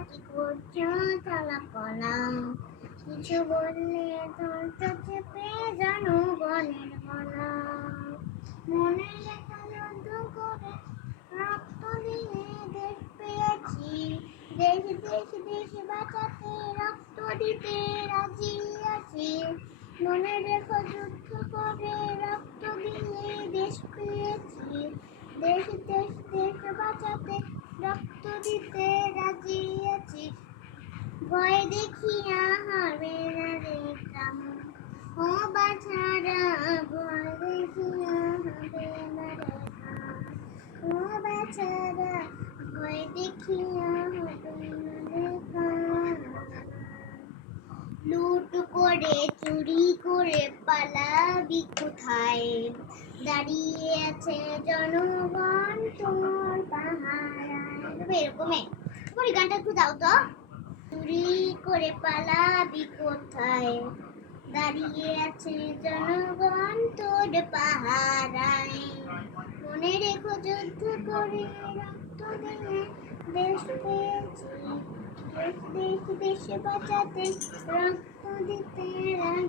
কি করছ কলা কিছু বললে ধরতে চেপে জনগণের গলা মনে লেখা যুদ্ধ করে রক্ত দিয়ে দেশ পেয়েছি দেশ দেশ দেশ বাঁচাতে রক্ত দিতে রাজি আছি মনে রেখো যুদ্ধ করে রক্ত দিয়ে দেশ পেয়েছি দেশ দেশ দেশ বাঁচাতে রক্ত দিতে রাজি। ভয় দেখিয়া হবে না কাম ও বাছারা, ভয় দেখিয়া হবে না রে ও বাছারা, ভয় দেখিয়া হবে না রে লুট করে, চুরি করে পালাবি কোথায়? দাঁড়িয়ে আছে জনগণ তোর পাহারায়। তবে এরকমই গানটা একটু দাও তো। চুরি করে পালাবি কোথায়? দাঁড়িয়ে আছে জনগণ তোর পাহারায়। মনে রেখো যুদ্ধ করে রক্ত দিয়ে দেশ পেয়েছি। দেশ দেশ দেশ বাঁচাতে রক্ত দিতে আছি